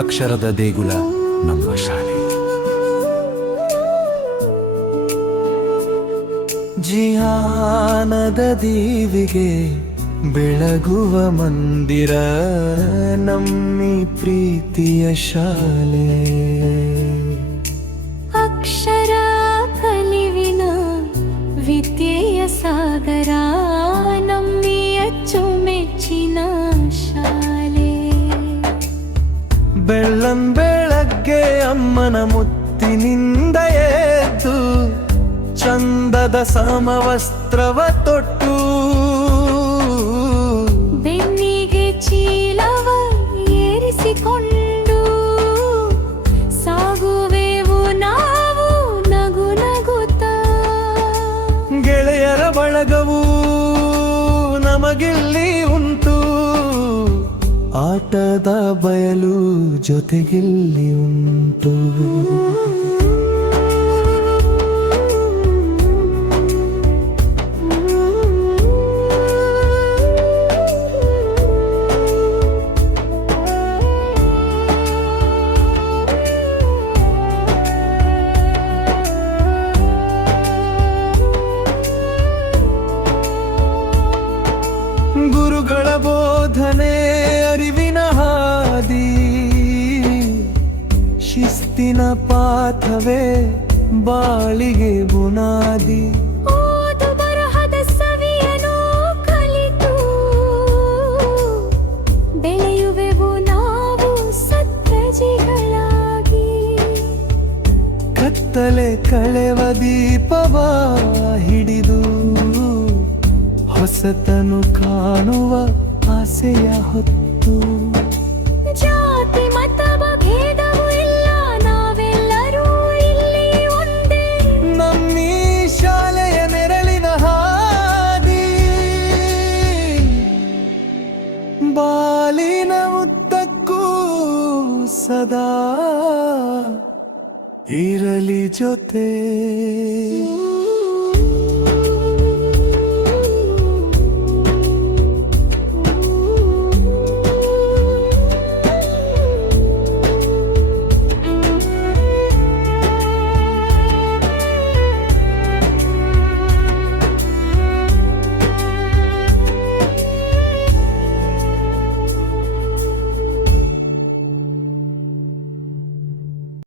ಅಕ್ಷರದ ದೇಗುಲ ನಮ್ಮ ಶಾಲೆ. ಜ್ಞಾನದ ದೀವಿಗೆ ಬೆಳಗುವ ಮಂದಿರ ನಮ್ಮಿ ಪ್ರೀತಿಯ ಶಾಲೆ. ಅಕ್ಷರ ಕಲಿವಿನ ವಿದ್ಯೆಯ ಸಾಗರ ನಮ್ಮಿ ಅಚ್ಚುಮೆಚ್ಚಿನ ಶಾಲೆ. ಬೆಳ್ಳಂಬೆಳಗ್ಗೆ ಅಮ್ಮನ ಮುತ್ತಿನಿಂದ ಎದ್ದು ಚಂದದ ಸಮವಸ್ತ್ರವ ತೊಟ್ಟು ಬೆನ್ನಿಗೆ ಚೀಲವ ಏರಿಸಿಕೊಂಡು ಸಾಗುವೆವು ನಾವು ನಗು ನಗುತ್ತಾ. ಗೆಳೆಯರ ಬಳಗವು ನಮಗಿಲ್ಲಿ ಉಂಟು, ಆಟದ ಬಯಲು ಜೊತೆಗಿಲ್ಲಿ ಉಂಟು. ಗುರುಗಳ ಬೋಧನೆ ಅರಿವಿನ ಹಾದಿ, ಶಿಸ್ತಿನ ಪಾಠವೇ ಬಾಳಿಗೆ ಬುನಾದಿ. ಓದು ಬರಹದ ಸವಿಯನು ಕಲಿತು ಬೆಳೆಯುವೆವು ನಾವು ಸತ್ಪ್ರಜೆಗಳಾಗಿ. ಕತ್ತಲೆ ಕಳೆವ ದೀಪವ ಹಿಡಿದು ಹೊಸತನು ಕಾಣುವ ಆಸೆಯ ಹೊತ್ತು. ಜಾತಿ ಮತವ ಭೇದವೂ ಇಲ್ಲ, ನಾವೆಲ್ಲರೂ ಇಲ್ಲಿ ಒಂದೇ. ನಮ್ಮೀ ಶಾಲೆಯ ನೆರಳಿನ ಹಾದಿ ಬಾಲಿನ ಉದ್ದಕ್ಕೂ ಸದಾ ಇರಲಿ ಜೊತೆ.